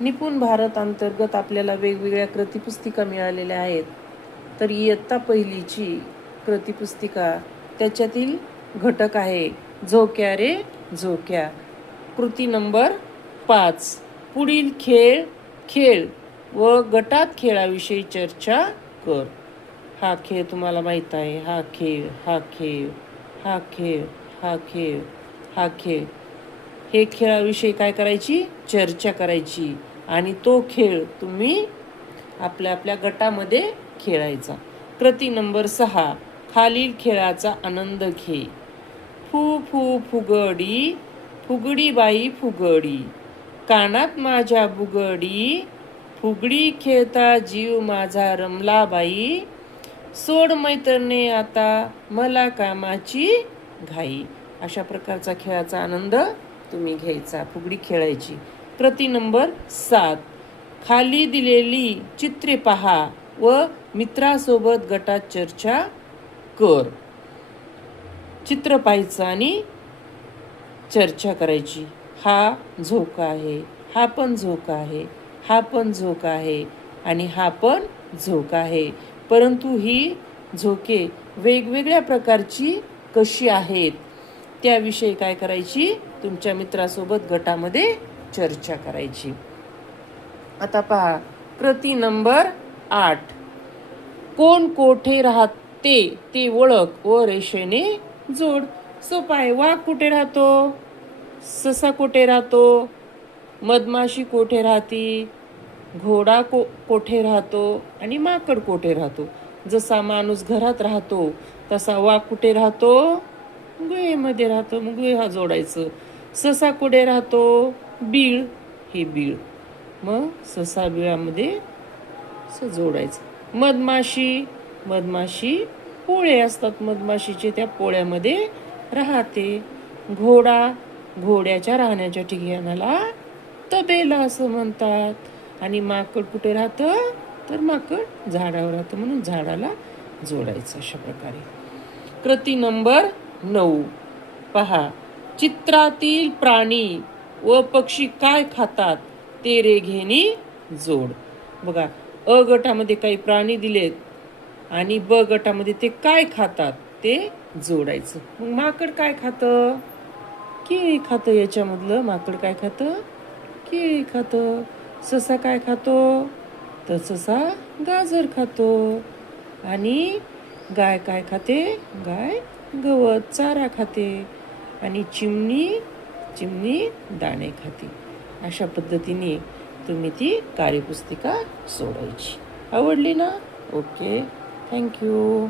निपुण भारत अंतर्गत आपल्याला वेगवेगळ्या कृतीपुस्तिका मिळालेल्या आहेत. तर इयत्ता पहिलीची कृतीपुस्तिका त्याच्यातील घटक आहे झोक्या रे झोक्या. कृती नंबर 5. पुढील खेळ खेळ व गटात खेळाविषयी चर्चा कर. हा खेळ तुम्हाला माहीत आहे. हा खेळ हा खेळ हा खेळ हा खेळ हा खेळ. हे खेळाविषयी काय करायची? चर्चा करायची आणि तो खेळ तुम्ही आपल्या आपल्या गटामध्ये खेळायचा. कृती नंबर 6. खालील खेळाचा आनंद घे. फू फू फुगडी फुगडी बाई फुगडी, कानात माझ्या बुगडी, फुगडी खेळता जीव माझा रमला बाई, सोड मैत्रिणी आता मला कामाची घाई. अशा प्रकारचा खेळाचा आनंद तुम्ही घ्यायचा, फुगडी खेळायची. कृती नंबर 7. खाली दिलेली चित्रे पहा व मित्रासोबत गटात चर्चा कर. चित्र पाहायचं आणि चर्चा करायची. हा झोका आहे, हा पण झोका आहे, हा पण झोका आहे आणि हा पण झोका आहे. परंतु ही झोके वेगवेगळ्या प्रकारची कशी आहेत त्याविषयी काय करायची? तुमच्या मित्रासोबत गटामध्ये चर्चा करायची. आता पहा कृती नंबर 8. कोण कोठे राहते ते ओळख व रेषेने जोड. सोपा आहे. वाघ कुठे राहतो? ससा कुठे राहतो? मधमाशी कुठे राहती? घोडा कोठे राहतो? आणि माकड कोठे राहतो? जसा माणूस घरात राहतो तसा वाघ कुठे राहतो? गुहेमध्ये राहतो. मग गुहे हा जोडायचं. ससा कुठे राहतो? बीळ, हे बीळ. मग ससा बिळामध्ये जोडायचं. मधमाशी, मधमाशी पोळे असतात, मधमाशीचे त्या पोळ्यामध्ये राहते. घोडा, घोड्याच्या राहण्याच्या ठिकाणाला तबेला असं म्हणतात. आणि माकड कुठे राहतं? तर माकड झाडावर राहतं, म्हणून झाडाला जोडायचं. अशा प्रकारे. कृती नंबर 9. पहा चित्रातील प्राणी व पक्षी काय खातात ते रेघेने जोड. बघा अ गटामध्ये काही प्राणी दिलेत आणि ब गटामध्ये ते काय खातात ते जोडायचं. मग माकड काय खातं? केळी खातं. याच्यामधलं माकड काय खातं? केळी खातं. ससा काय खातो? तर ससा गाजर खातो. आणि गाय काय खाते? गाय गवत चारा खाते. आणि चिमणी, चिमणी दाणे खाते. अशा पद्धतीने तुम्ही ती कार्यपुस्तिका सोडायची. आवडली ना? Okay, thank you.